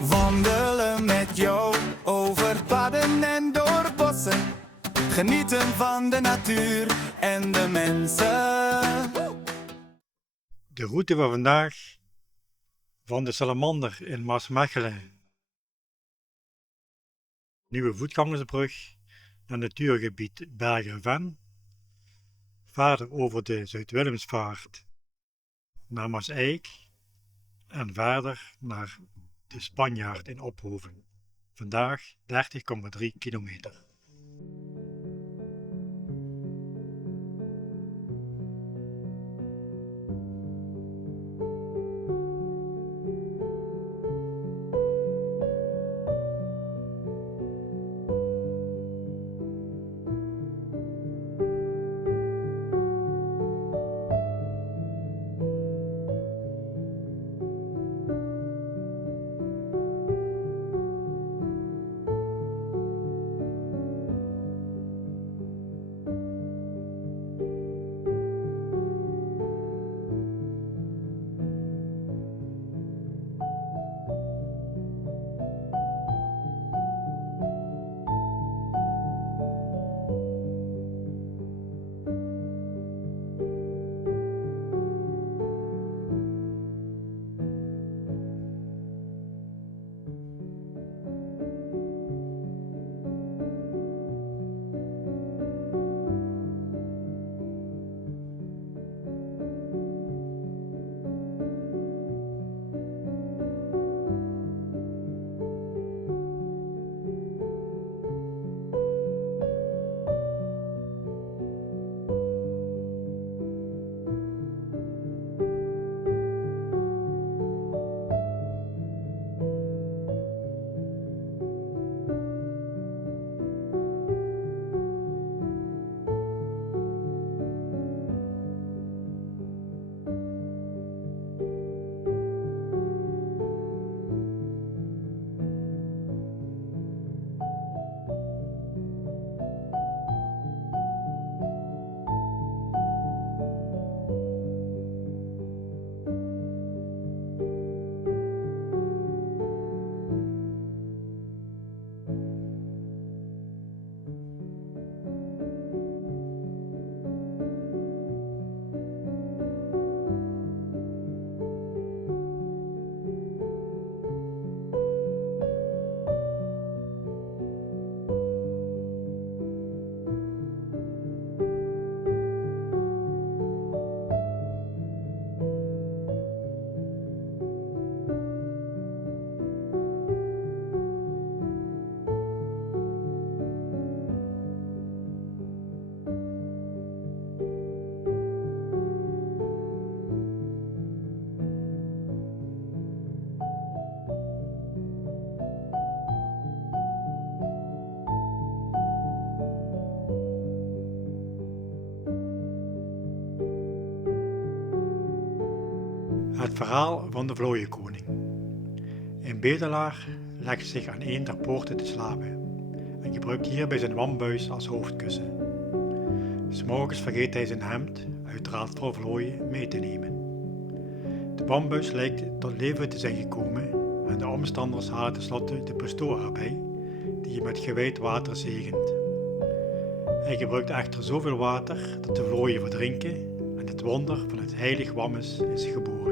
Wandelen met jou over padden en door bossen. Genieten van de natuur en de mensen. De route van vandaag van de Salamander in Maasmechelen. Nieuwe voetgangersbrug naar natuurgebied Bergen-Ven. Verder over de Zuid-Willemsvaart naar Maaseik en verder naar de Spanjaard in Ophoven. Vandaag 30,3 kilometer. Het verhaal van de vlooienkoning. Een bedelaar legt zich aan een der poorten te slapen en gebruikt hierbij zijn wambuis als hoofdkussen. 'S Morgens vergeet hij zijn hemd, uiteraard voor vlooien, mee te nemen. De wambuis lijkt tot leven te zijn gekomen en de omstanders halen tenslotte de pastoor erbij, die je met gewijd water zegent. Hij gebruikt echter zoveel water dat de vlooien verdrinken en het wonder van het heilig wammes is geboren.